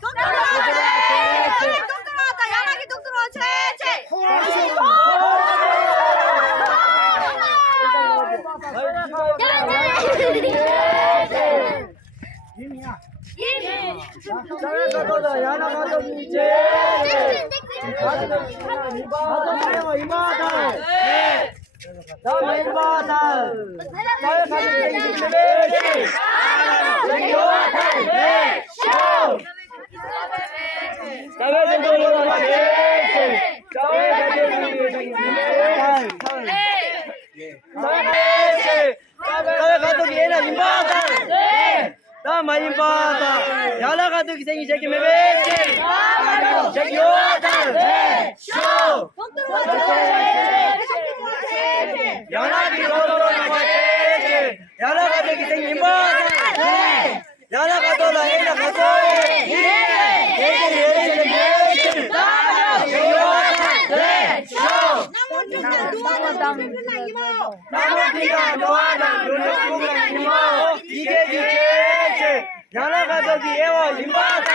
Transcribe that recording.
뚝 들어왔다. 야나기 뚝 들어와. 채채. 잘했다. 야나 감독이 제. 이마다. 다음 이마다. 다음 야나 감독이 생기 제기 메베 제기 요다 쇼 야나기 로로로 나와제 야나 감독이 생기 마다 야나 감독라 에나 가서에 나머지가 노아당 노력부가 이모 이게 주제 야나 감독이 에워 임바다